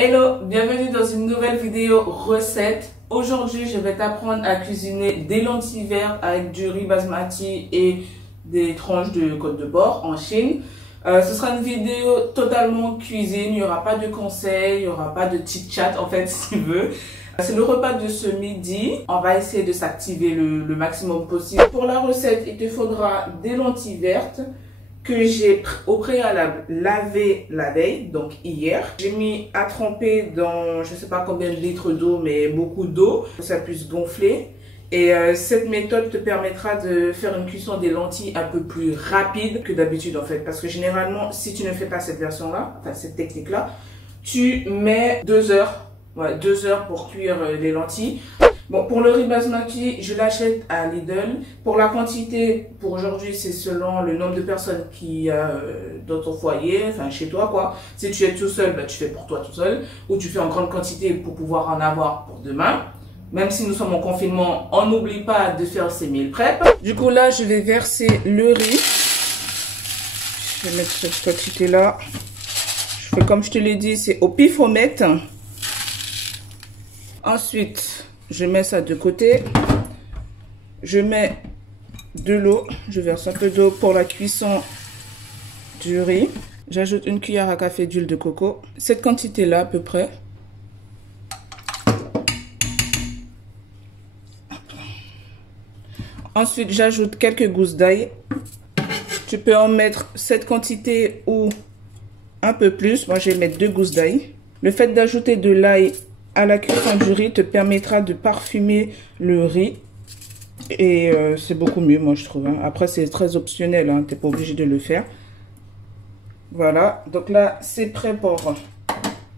Hello, bienvenue dans une nouvelle vidéo recette. Aujourd'hui, je vais t'apprendre à cuisiner des lentilles vertes avec du riz basmati et des tranches de côte de porc en Chine. Ce sera une vidéo totalement cuisine, il n'y aura pas de conseils, il n'y aura pas de chit-chat en fait si tu veux. C'est le repas de ce midi. On va essayer de s'activer le maximum possible. Pour la recette, il te faudra des lentilles vertes que j'ai au préalable lavé la veille, donc hier. J'ai mis à tremper dans je sais pas combien de litres d'eau, mais beaucoup d'eau pour que ça puisse gonfler. Et cette méthode te permettra de faire une cuisson des lentilles un peu plus rapide que d'habitude en fait. Parce que généralement, si tu ne fais pas cette version-là, enfin cette technique-là, tu mets 2 heures. Ouais, 2 heures pour cuire les lentilles. Bon, pour le riz basmati, je l'achète à Lidl. Pour la quantité, pour aujourd'hui, c'est selon le nombre de personnes qu'il y a dans ton foyer, enfin chez toi quoi. Si tu es tout seul, bah, tu fais pour toi tout seul. Ou tu fais en grande quantité pour pouvoir en avoir pour demain. Même si nous sommes en confinement, on n'oublie pas de faire ses meal prep. Du coup là, je vais verser le riz. Je vais mettre cette quantité là. Je fais comme je te l'ai dit, c'est au pifomètre. Ensuite, je mets ça de côté. Je mets de l'eau. Je verse un peu d'eau pour la cuisson du riz. J'ajoute une cuillère à café d'huile de coco. Cette quantité-là à peu près. Ensuite, j'ajoute quelques gousses d'ail. Tu peux en mettre cette quantité ou un peu plus. Moi, je vais mettre 2 gousses d'ail. Le fait d'ajouter de l'ail à la cuisson du riz te permettra de parfumer le riz. Et c'est beaucoup mieux, moi, je trouve. Hein. Après, c'est très optionnel. Hein. Tu n'es pas obligé de le faire. Voilà. Donc là, c'est prêt pour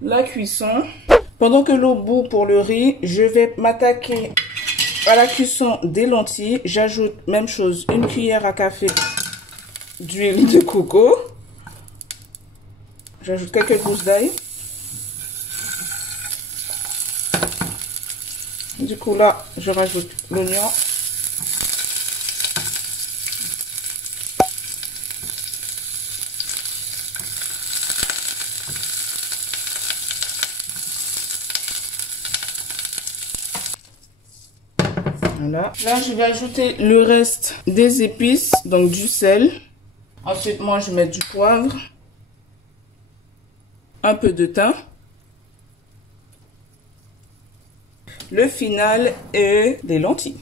la cuisson. Pendant que l'eau bout pour le riz, je vais m'attaquer à la cuisson des lentilles. J'ajoute, même chose, une cuillère à café d'huile de coco. J'ajoute quelques gousses d'ail. Du coup là, je rajoute l'oignon. Voilà. Là, je vais ajouter le reste des épices, donc du sel. Ensuite, moi, je mets du poivre, un peu de thym. Le final est des lentilles.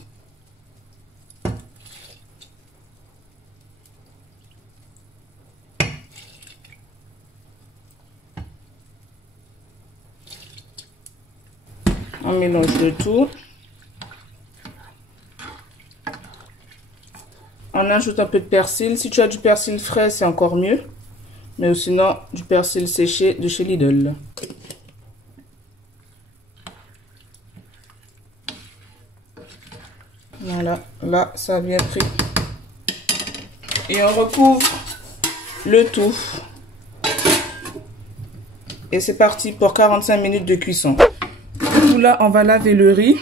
On mélange le tout. On ajoute un peu de persil. Si tu as du persil frais, c'est encore mieux. Mais sinon, du persil séché de chez Lidl. Voilà, là, ça a bien pris. Et on recouvre le tout. Et c'est parti pour 45 minutes de cuisson. Du coup, là, on va laver le riz.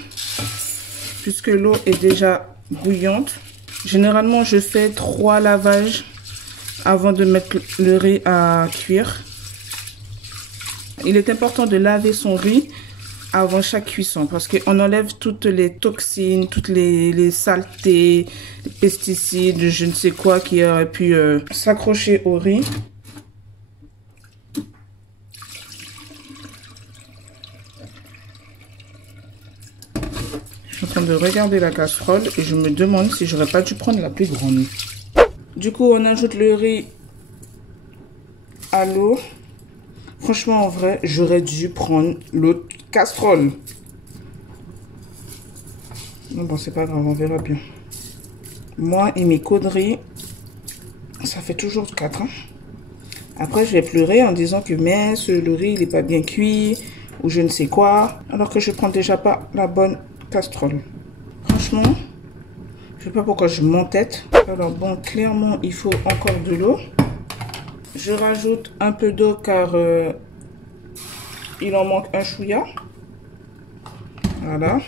Puisque l'eau est déjà bouillante. Généralement, je fais 3 lavages avant de mettre le riz à cuire. Il est important de laver son riz avant chaque cuisson parce qu'on enlève toutes les toxines, toutes les saletés, les pesticides, je ne sais quoi qui aurait pu s'accrocher au riz. Je suis en train de regarder la casserole et je me demande si j'aurais pas dû prendre la plus grande. Du coup, on ajoute le riz à l'eau. Franchement, en vrai, j'aurais dû prendre l'autre casserole. Mais bon, c'est pas grave, on verra bien. Moi et mes conneries, ça fait toujours 4. Hein. Après, je vais pleurer en disant que mince, le riz, il n'est pas bien cuit, ou je ne sais quoi. Alors que je prends déjà pas la bonne casserole. Franchement, je sais pas pourquoi je m'entête. Alors bon, clairement, il faut encore de l'eau. Je rajoute un peu d'eau car il en manque un chouïa. Voilà.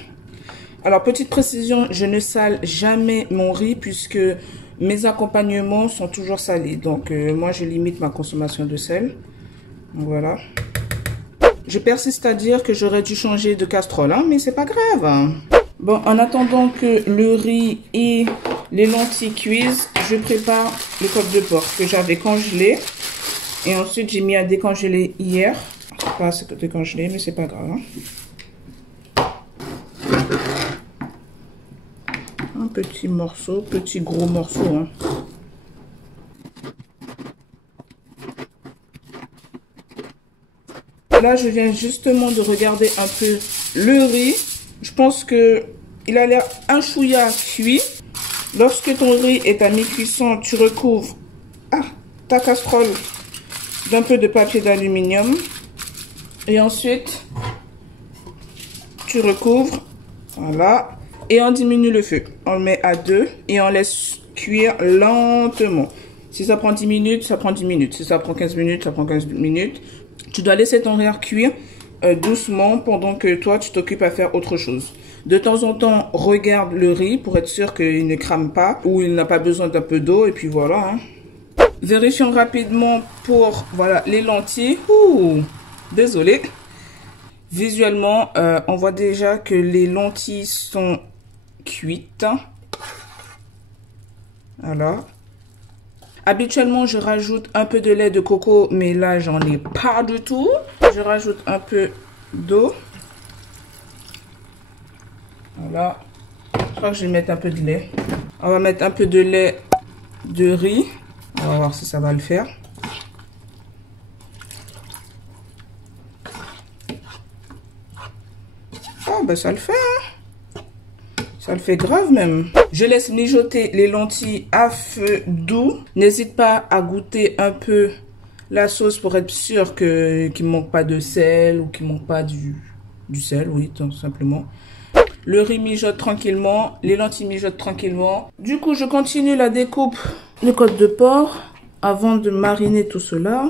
Alors, petite précision, je ne sale jamais mon riz puisque mes accompagnements sont toujours salés. Donc, moi, je limite ma consommation de sel. Voilà. Je persiste à dire que j'aurais dû changer de casserole, hein, mais c'est pas grave. Bon, en attendant que le riz et les lentilles cuisent, je prépare les côtes de porc que j'avais congelées. Et ensuite, j'ai mis à décongeler hier. C'est pas assez décongelé, mais c'est pas grave. Hein. Un petit morceau, petit gros morceau. Hein. Là, je viens justement de regarder un peu le riz. Je pense que il a l'air un chouïa cuit. Lorsque ton riz est à mi-cuisson, tu recouvres ta casserole d'un peu de papier d'aluminium. Et ensuite, tu recouvres. Voilà. Et on diminue le feu. On le met à 2 et on laisse cuire lentement. Si ça prend 10 minutes, ça prend 10 minutes. Si ça prend 15 minutes, ça prend 15 minutes. Tu dois laisser ton riz cuire doucement pendant que toi, tu t'occupes à faire autre chose. De temps en temps, regarde le riz pour être sûr qu'il ne crame pas ou il n'a pas besoin d'un peu d'eau. Et puis voilà. Hein. Vérifions rapidement pour voilà, les lentilles. Ouh, désolé. Visuellement, on voit déjà que les lentilles sont cuites. Voilà. Habituellement, je rajoute un peu de lait de coco, mais là, j'en ai pas du tout. Je rajoute un peu d'eau. Voilà. Je crois que je vais mettre un peu de lait. On va mettre un peu de lait de riz. On va voir si ça va le faire. Ah, ben ça le fait, hein. Ça le fait grave même. Je laisse mijoter les lentilles à feu doux. N'hésite pas à goûter un peu la sauce pour être sûr qu'il ne manque pas de sel ou qu'il ne manque pas du sel, oui, tout simplement. Le riz mijote tranquillement, les lentilles mijotent tranquillement. Du coup, je continue la découpe des côtes de porc avant de mariner tout cela.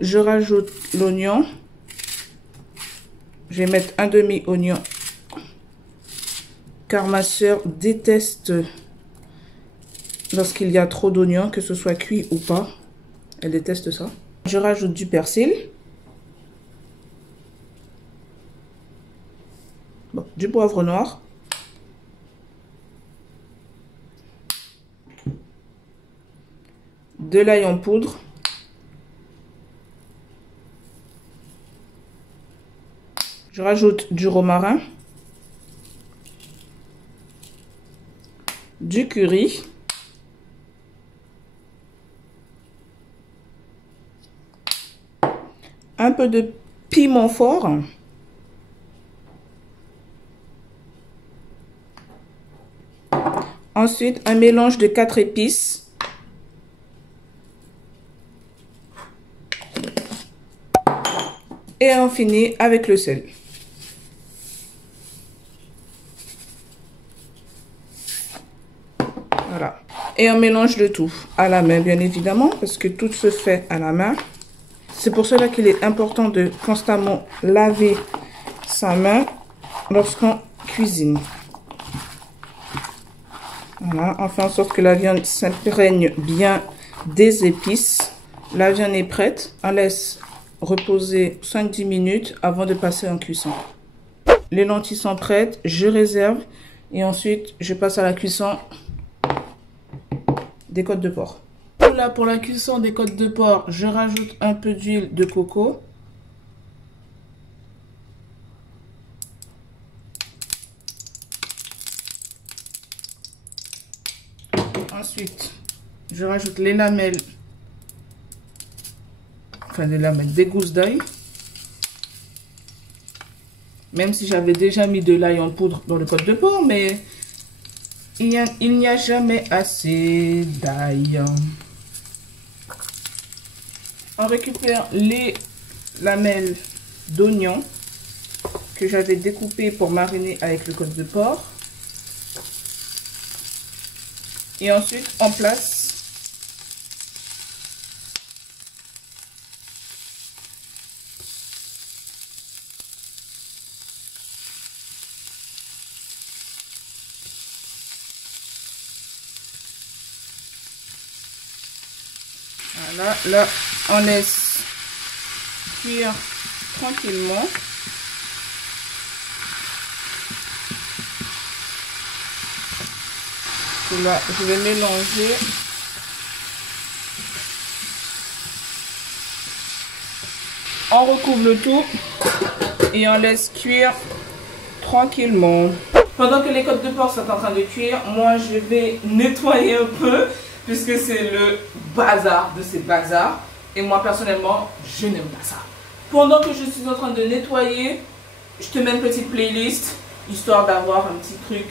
Je rajoute l'oignon. Je vais mettre un demi-oignon. Car ma soeur déteste lorsqu'il y a trop d'oignons, que ce soit cuit ou pas. Elle déteste ça. Je rajoute du persil. Bon, du poivre noir. De l'ail en poudre. Je rajoute du romarin, du curry, un peu de piment fort, ensuite un mélange de 4 épices, et on finit avec le sel. Voilà. Et on mélange le tout à la main, bien évidemment, parce que tout se fait à la main. C'est pour cela qu'il est important de constamment laver sa main lorsqu'on cuisine. Voilà, on fait en sorte que la viande s'imprègne bien des épices. La viande est prête. On laisse reposer 5-10 minutes avant de passer en cuisson. Les lentilles sont prêtes, je réserve et ensuite je passe à la cuisson des côtes de porc. Là, pour la cuisson des côtes de porc, je rajoute un peu d'huile de coco. Ensuite, je rajoute les lamelles, des gousses d'ail. Même si j'avais déjà mis de l'ail en poudre dans le côte de porc, mais il n'y a jamais assez d'ail. On récupère les lamelles d'oignon que j'avais découpées pour mariner avec le côte de porc. Et ensuite, on place voilà, là, On laisse cuire tranquillement. Et là, je vais mélanger. On recouvre le tout et on laisse cuire tranquillement. Pendant que les côtes de porc sont en train de cuire, moi je vais nettoyer un peu puisque c'est le bazar de ces bazars. Et moi personnellement, je n'aime pas ça. Pendant que je suis en train de nettoyer, je te mets une petite playlist histoire d'avoir un petit truc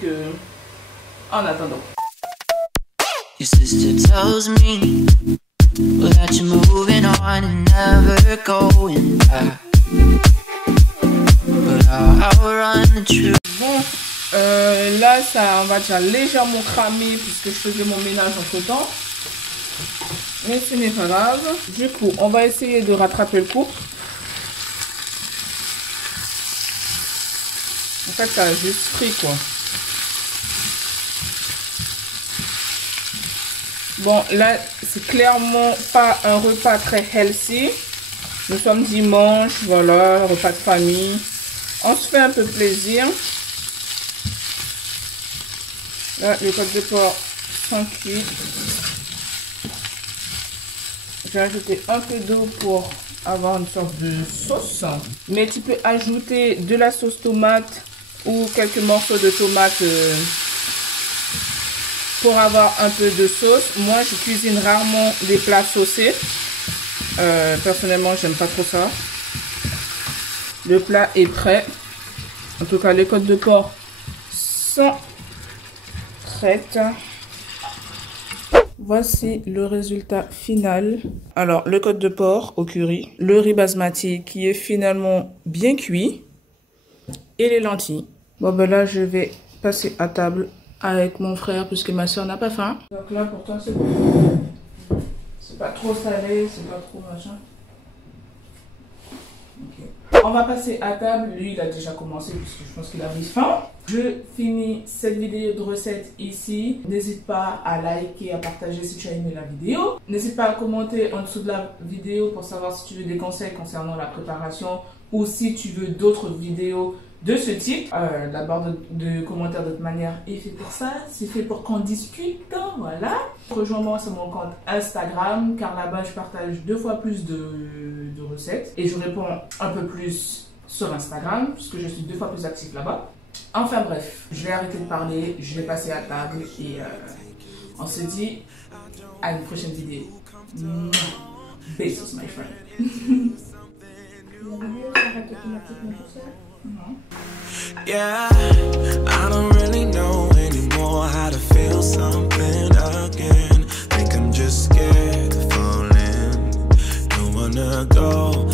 en attendant. Your sister tells me well, that you're moving on and never going back. But I'll outrun the truth. Bon, là ça on va déjà légèrement cramer puisque je faisais mon ménage entre temps. Mais ce n'est pas grave. Du coup, on va essayer de rattraper le coup. En fait, ça a juste frit quoi. Bon, là, c'est clairement pas un repas très healthy. Nous sommes dimanche, voilà, repas de famille. On se fait un peu plaisir. Là, les côtes de porc sont cuites. J'ai ajouté un peu d'eau pour avoir une sorte de sauce. Mais tu peux ajouter de la sauce tomate ou quelques morceaux de tomate pour avoir un peu de sauce. Moi, je cuisine rarement des plats saucés. Personnellement, j'aime pas trop ça. Le plat est prêt. En tout cas, les côtes de porc sont prêtes. Voici le résultat final. Alors, le côte de porc au curry, le riz basmati qui est finalement bien cuit et les lentilles. Bon, ben là, je vais passer à table avec mon frère puisque ma soeur n'a pas faim. Donc là, pour toi, c'est bon. C'est pas trop salé, c'est pas trop machin. Okay. On va passer à table. Lui, il a déjà commencé puisque je pense qu'il a faim. Je finis cette vidéo de recette ici. N'hésite pas à liker, à partager si tu as aimé la vidéo. N'hésite pas à commenter en dessous de la vidéo pour savoir si tu veux des conseils concernant la préparation ou si tu veux d'autres vidéos de ce type. La barre de commentaires de toute manière est fait pour ça. C'est fait pour qu'on discute. Voilà. Rejoins-moi sur mon compte Instagram car là-bas je partage 2 fois plus de recettes et je réponds un peu plus sur Instagram puisque je suis 2 fois plus active là-bas. Enfin bref, je vais arrêter de parler, je vais passer à table et on se dit à une prochaine vidéo. Besos, my friend. Yeah, I don't really know anymore how to feel something again. Think I'm just scared of falling. Don't wanna go.